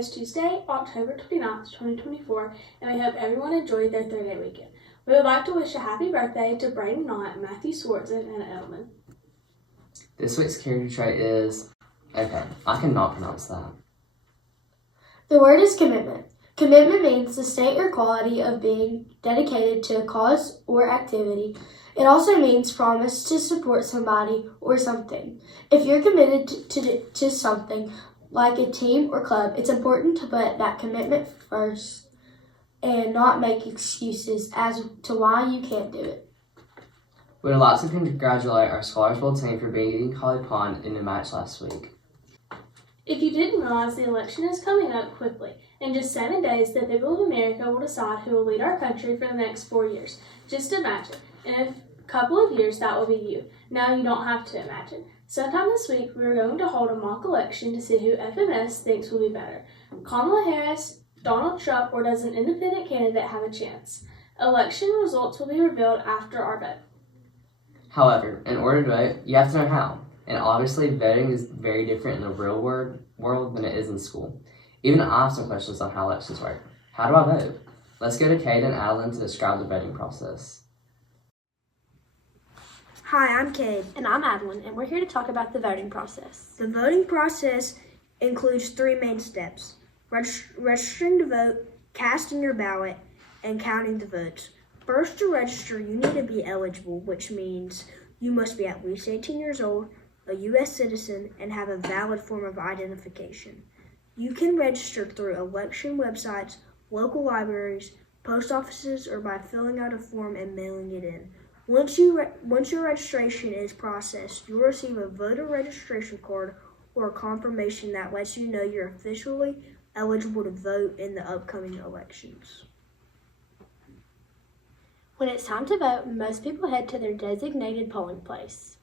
is Tuesday, October 29th, 2024, and we hope everyone enjoyed their 3-day weekend. We would like to wish a happy birthday to Braden Knott, Matthew Swartzen, and Edelman. This week's character trait is... okay, I cannot pronounce that. The word is commitment. Commitment means the state or quality of being dedicated to a cause or activity. It also means promise to support somebody or something. If you're committed to something, like a team or club, it's important to put that commitment first and not make excuses as to why you can't do it. We would like to congratulate our Scholars Bowl team for beating College Pond in the match last week. If you didn't realize, the election is coming up quickly. In just 7 days, the people of America will decide who will lead our country for the next 4 years. Just imagine. In a couple of years, that will be you. Now you don't have to imagine. Sometime this week, we are going to hold a mock election to see who FMS thinks will be better. Kamala Harris, Donald Trump, or does an independent candidate have a chance? Election results will be revealed after our vote. However, in order to vote, you have to know how. And obviously, voting is very different in the real world than it is in school. Even I have some questions on how elections work. How do I vote? Let's go to Cade and Adeline to describe the voting process. Hi, I'm Cade. And I'm Adeline, and we're here to talk about the voting process. The voting process includes 3 main steps: registering to vote, casting your ballot, and counting the votes. First, to register, you need to be eligible, which means you must be at least 18 years old, a U.S. citizen, and have a valid form of identification. You can register through election websites, local libraries, post offices, or by filling out a form and mailing it in. Once your registration is processed, you'll receive a voter registration card or a confirmation that lets you know you're officially eligible to vote in the upcoming elections. When it's time to vote, most people head to their designated polling place,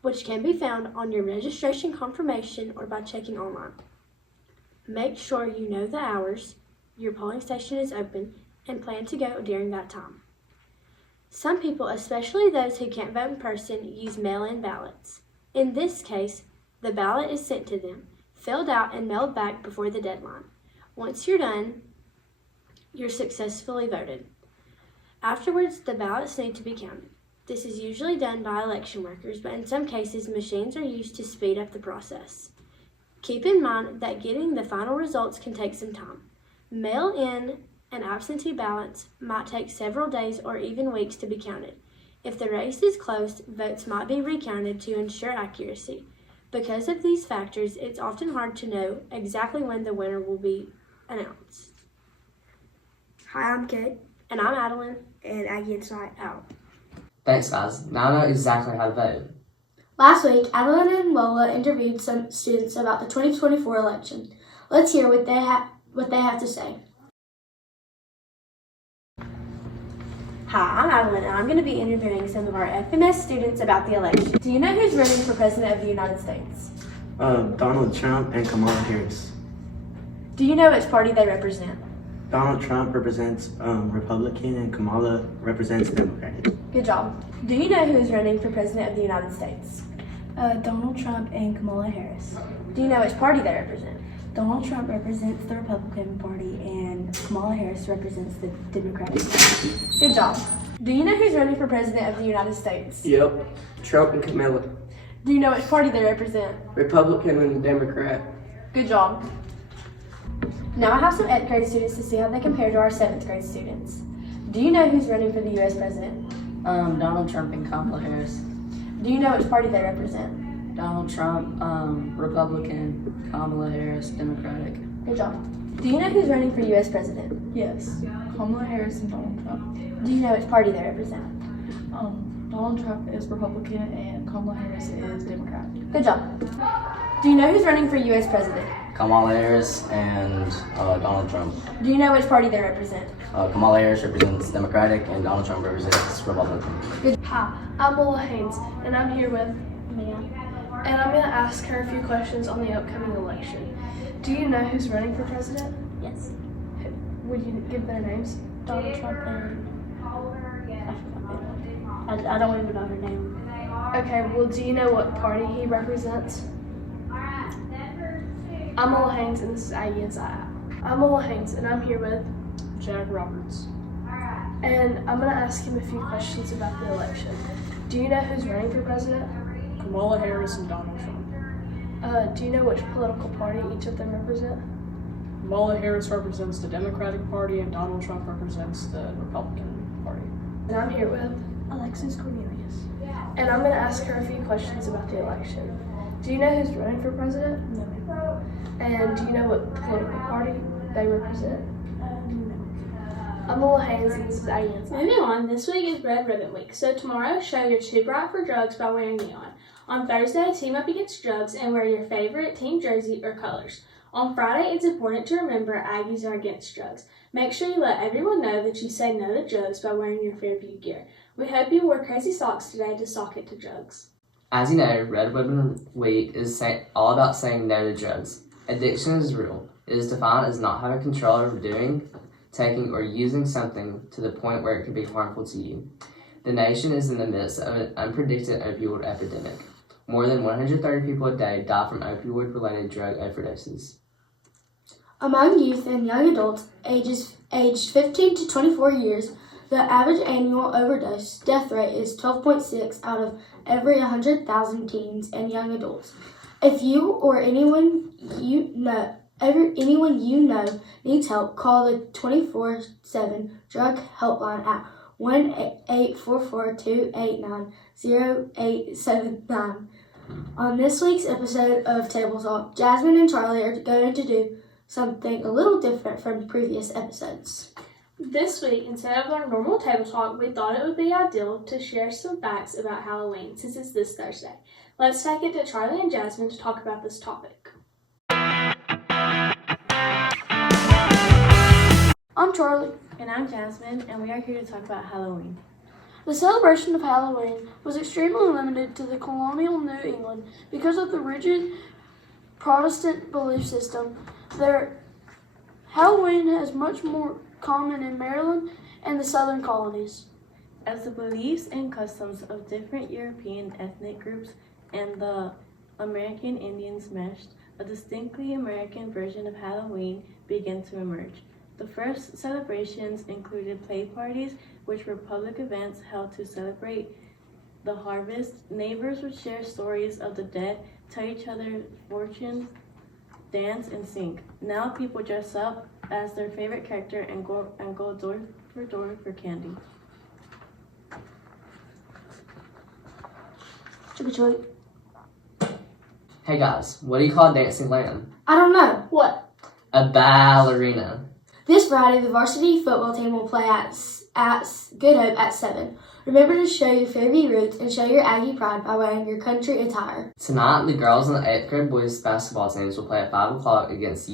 which can be found on your registration confirmation or by checking online. Make sure you know the hours your polling station is open and plan to go during that time. Some people, especially those who can't vote in person, use mail-in ballots. In this case, the ballot is sent to them, filled out and mailed back before the deadline. Once you're done, you're successfully voted. Afterwards, the ballots need to be counted. This is usually done by election workers, but in some cases, machines are used to speed up the process. Keep in mind that getting the final results can take some time. Mail-in and absentee ballots might take several days or even weeks to be counted. If the race is close, votes might be recounted to ensure accuracy. Because of these factors, it's often hard to know exactly when the winner will be announced. Hi, I'm Kate. And I'm Adeline. And Aggie Inside Out. Thanks, guys. Now I know exactly how to vote. Last week, Adeline and Lola interviewed some students about the 2024 election. Let's hear what they have to say. Hi, I'm Adeline, and I'm going to be interviewing some of our FMS students about the election. Do you know who's running for President of the United States? Donald Trump and Kamala Harris. Do you know which party they represent? Donald Trump represents Republican and Kamala represents Democratic. Good job. Do you know who's running for President of the United States? Donald Trump and Kamala Harris. Do you know which party they represent? Donald Trump represents the Republican Party and Kamala Harris represents the Democratic Party. Good job. Do you know who's running for President of the United States? Yep, Trump and Kamala. Do you know which party they represent? Republican and Democrat. Good job. Now I have some 8th grade students to see how they compare to our 7th grade students. Do you know who's running for the U.S. President? Donald Trump and Kamala Harris. Do you know which party they represent? Donald Trump, Republican, Kamala Harris, Democratic. Good job. Do you know who's running for U.S. President? Yes, Kamala Harris and Donald Trump. Do you know which party they represent? Donald Trump is Republican and Kamala Harris is Democrat. Good job. Do you know who's running for U.S. President? Kamala Harris and Donald Trump. Do you know which party they represent? Kamala Harris represents Democratic and Donald Trump represents Republican. Good. Hi, I'm Lola Haynes, and I'm here with Mia. And I'm going to ask her a few questions on the upcoming election. Do you know who's running for president? Yes. Would you give their names? Donald Trump and I don't even know her name. Okay, well, do you know what party he represents? I'm Ola Haynes, and this is Aggie Inside Out. I'm Ola Haynes, and I'm here with Jack Roberts. And I'm going to ask him a few questions about the election. Do you know who's running for president? Kamala Harris and Donald Trump. Do you know which political party each of them represent? Kamala Harris represents the Democratic Party and Donald Trump represents the Republican Party. And I'm here with Alexis Cornelius. And I'm going to ask her a few questions about the election. Do you know who's running for president? No. And do you know what political party they represent? No. I'm Ola Haynes, and this is Aggie Inside. Moving on, this week is Red Ribbon Week. So tomorrow, show you're too bright for drugs by wearing neon. On Thursday, team up against drugs and wear your favorite team jersey or colors. On Friday, it's important to remember Aggies are against drugs. Make sure you let everyone know that you say no to drugs by wearing your Fairview gear. We hope you wore crazy socks today to sock it to drugs. As you know, Red Ribbon Week is all about saying no to drugs. Addiction is real. It is defined as not having control over doing, taking, or using something to the point where it could be harmful to you. The nation is in the midst of an unpredicted opioid epidemic. More than 130 people a day die from opioid-related drug overdoses. Among youth and young adults aged 15 to 24 years, the average annual overdose death rate is 12.6 out of every 100,000 teens and young adults. If you or anyone you know needs help, call the 24/7 drug helpline at 1-844-289-0879. On this week's episode of Table Talk, Jasmine and Charlie are going to do something a little different from previous episodes. This week, instead of our normal table talk, we thought it would be ideal to share some facts about Halloween since it's this Thursday. Let's take it to Charlie and Jasmine to talk about this topic. I'm Charlie. And I'm Jasmine, and we are here to talk about Halloween. The celebration of Halloween was extremely limited to the colonial New England because of the rigid Protestant belief system. Halloween is much more common in Maryland and the southern colonies. As the beliefs and customs of different European ethnic groups and the American Indians meshed, a distinctly American version of Halloween began to emerge. The first celebrations included play parties, which were public events held to celebrate the harvest. Neighbors would share stories of the dead, tell each other fortunes, dance, and sing. Now people dress up as their favorite character and go door for candy. Trick or treat. Hey guys, what do you call a dancing lamb? I don't know. What? A ballerina. This Friday, the varsity football team will play at Good Hope at 7. Remember to show your Fairview roots and show your Aggie pride by wearing your country attire. Tonight, the girls and the 8th grade boys basketball teams will play at 5 o'clock against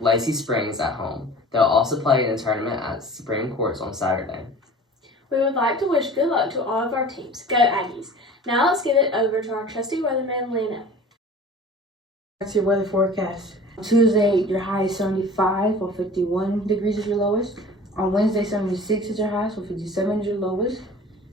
Lacey Springs at home. They'll also play in a tournament at Supreme Courts on Saturday. We would like to wish good luck to all of our teams. Go Aggies! Now let's give it over to our trusty weatherman, Lena. That's your weather forecast. Tuesday, your high is 75 or 51 degrees is your lowest. On Wednesday, 76 is your high, so 57 is your lowest.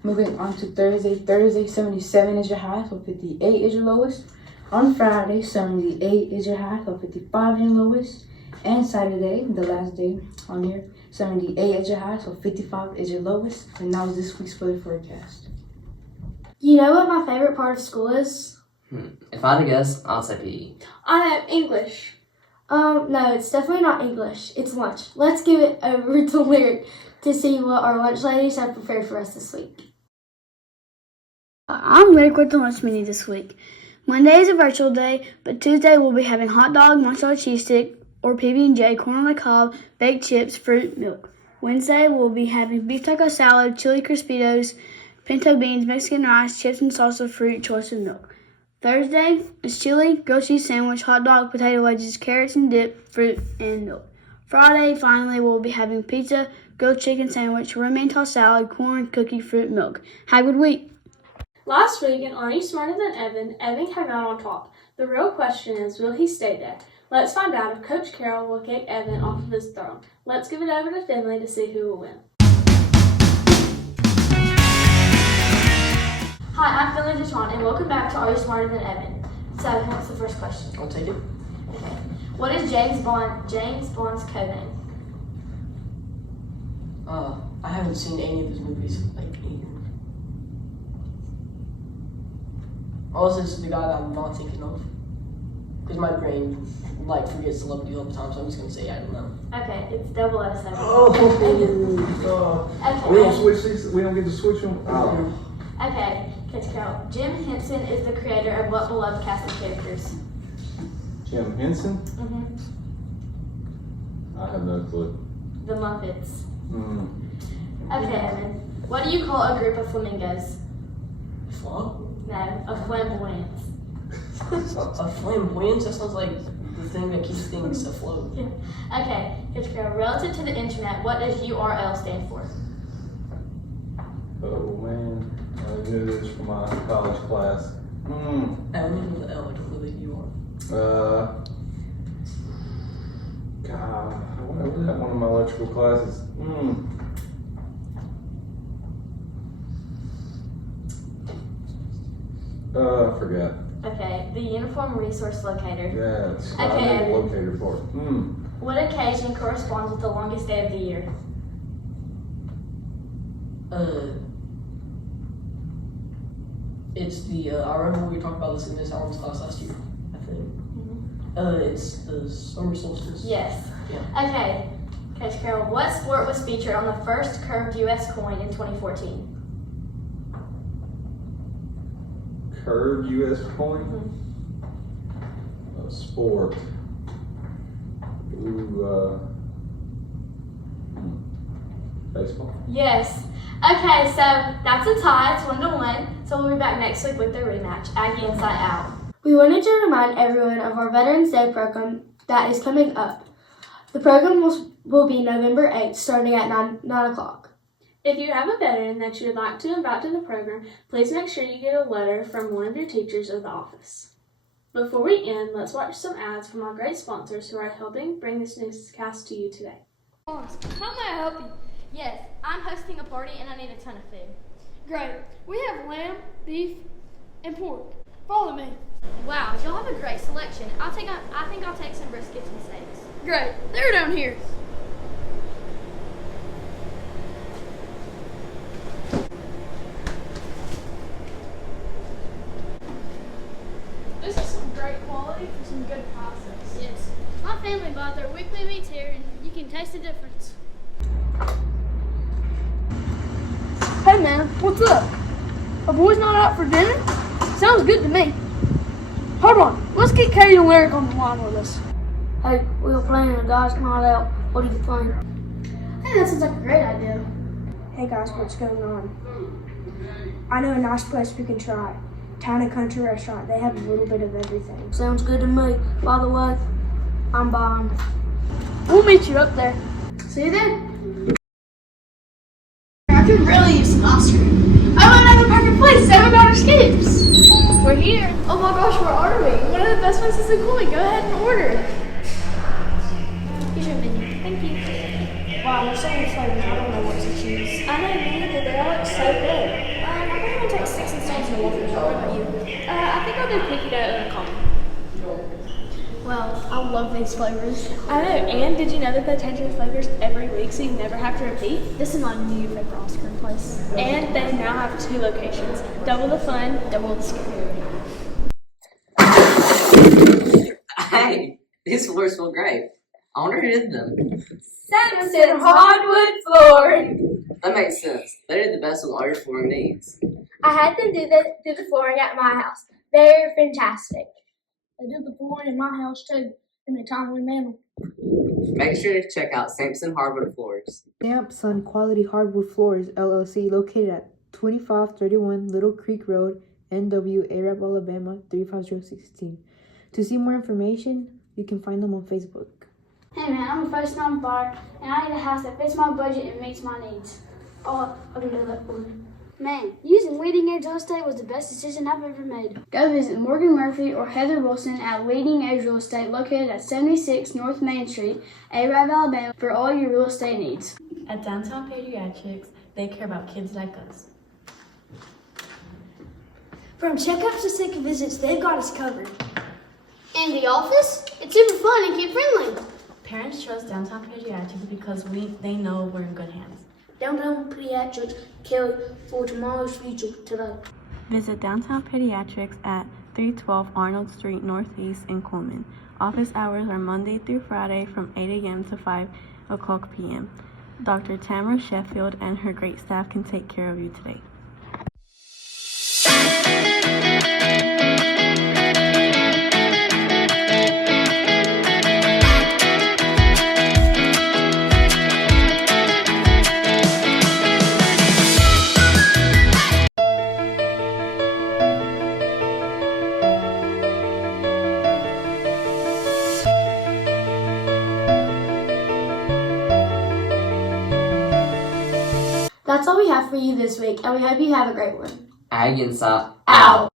Moving on to Thursday, 77 is your high, so 58 is your lowest. On Friday, 78 is your high, so 55 is your lowest. And Saturday, the last day on here, 78 is your high, so 55 is your lowest. And that was this week's weather forecast. You know what my favorite part of school is? If I had to guess, I'll say PE. I know, English. No, it's definitely not English. It's lunch. Let's give it over to Lyric to see what our lunch ladies have prepared for us this week. I'm Lyric with the lunch menu this week. Monday is a virtual day, but Tuesday we'll be having hot dog, mozzarella cheese stick, or PB&J, corn on the cob, baked chips, fruit, milk. Wednesday we'll be having beef taco salad, chili crispitos, pinto beans, Mexican rice, chips and salsa, fruit, choice, and milk. Thursday is chili, grilled cheese sandwich, hot dog, potato wedges, carrots and dip, fruit, and milk. Friday, finally, we'll be having pizza, grilled chicken sandwich, romaine tossed salad, corn, cookie, fruit, milk. Have a good week. Last week, in Are You Smarter Than Evan, Evan came out on top. The real question is, will he stay there? Let's find out if Coach Carroll will kick Evan off of his throne. Let's give it over to Finley to see who will win. Hi, I'm Finley Deshawn, and welcome back to Are You Smarter Than Evan? So, what's the first question? I'll take it. What is James Bond's code name? I haven't seen any of his movies like in years. Also, this is the guy that I'm not thinking of. Because my brain like forgets celebrities all the time, so I'm just gonna say I don't know. Okay, it's 007. Oh, Okay. we don't switch these. We don't get to switch them. Oh. Okay, Coach Carroll. Jim Henson is the creator of what beloved cast of characters? Jim Henson? Mm-hmm. I have no clue. The Muppets. Mm. Okay, Evan. What do you call a group of flamingos? What? No, a flamboyance. A flamboyance? That sounds like the thing that keeps things afloat. Okay, Coach Carroll. Relative to the internet, what does URL stand for? Oh man, I knew this from my college class. I only know the L, I don't know the UR. God, what was that? One of my electrical classes. I forgot. Okay, the Uniform Resource Locator. Yes, I Okay. need a locator for it. What occasion corresponds with the longest day of the year? It's the, I remember we talked about this in Miss Allen's class last year, I think. It's the summer solstice. Yes. Yeah. Okay, Coach Carroll, what sport was featured on the first curved U.S. coin in 2014? Curved U.S. coin? Sport. Ooh, baseball? Yes. Okay, so that's a tie. It's 1-1. So we'll be back next week with the rematch. Aggie Inside Out. We wanted to remind everyone of our Veterans Day program that is coming up. The program will be November 8th, starting at 9 o'clock. If you have a veteran that you would like to invite to the program, please make sure you get a letter from one of your teachers or the office. Before we end, let's watch some ads from our great sponsors who are helping bring this newscast to you today. How may I help you? Yes, I'm hosting a party and I need a ton of food. Great. We have lamb, beef, and pork. Follow me. Wow, y'all have a great selection. I think I'll take some briskets and steaks. Great. They're down here. This is some great quality for some good prices. Yes. My family buys their weekly meats here and you can taste the difference. Hey man, what's up? Are boys not out for dinner? Sounds good to me. Hold on, let's get Katie and Lyric on the line with us. Hey, we were planning a guys' night out. What do you think? Hey, that sounds like a great idea. Hey guys, what's going on? I know a nice place we can try. Town and Country Restaurant. They have a little bit of everything. Sounds good to me. By the way, I'm buying. We'll meet you up there. See you then. I could really use some ice cream. I went out and place $7 skips. We're here. Oh my gosh, where are we? One of the best places in Cooley. Go ahead and order. Here's your menu. Thank you. Wow, there's so many flavors. I don't know what to choose. I know, me neither. They all look so good. I'm going to take 6 and stones and waffles. What about you? I think I'll do cookie dough and a coffee. Well, I love these flavors. I know, and did you know that they change their flavors every week so you never have to repeat? This is my new favorite ice cream place. And they now have 2 locations. Double the fun, double the scary. Hey, these floors feel great. I wonder who did them. Samson hardwood floor. That makes sense. They did the best with all your flooring needs. I had them do the flooring at my house. They're fantastic. They did the flooring in my house too, in a timely manner. Make sure to check out Sampson Hardwood Floors. Sampson Quality Hardwood Floors, LLC, located at 2531 Little Creek Road, NW, Arab, Alabama, 35016. To see more information, you can find them on Facebook. Hey man, I'm a first-time buyer, and I need a house that fits my budget and meets my needs. Oh, I can do that for you. Man, using Leading Edge Real Estate was the best decision I've ever made. Go visit Morgan Murphy or Heather Wilson at Leading Edge Real Estate located at 76 North Main Street, Arab, Alabama for all your real estate needs. At Downtown Pediatrics, they care about kids like us. From checkups to sick visits, they've got us covered. And the office? It's super fun and kid-friendly. Parents chose Downtown Pediatrics because they know we're in good hands. Downtown Pediatrics cared for tomorrow's future today. Visit Downtown Pediatrics at 312 Arnold Street Northeast in Coleman. Office hours are Monday through Friday from 8 a.m. to 5 o'clock p.m. Dr. Tamara Sheffield and her great staff can take care of you today. That's all we have for you this week, and we hope you have a great one. Aggie and Sop Out.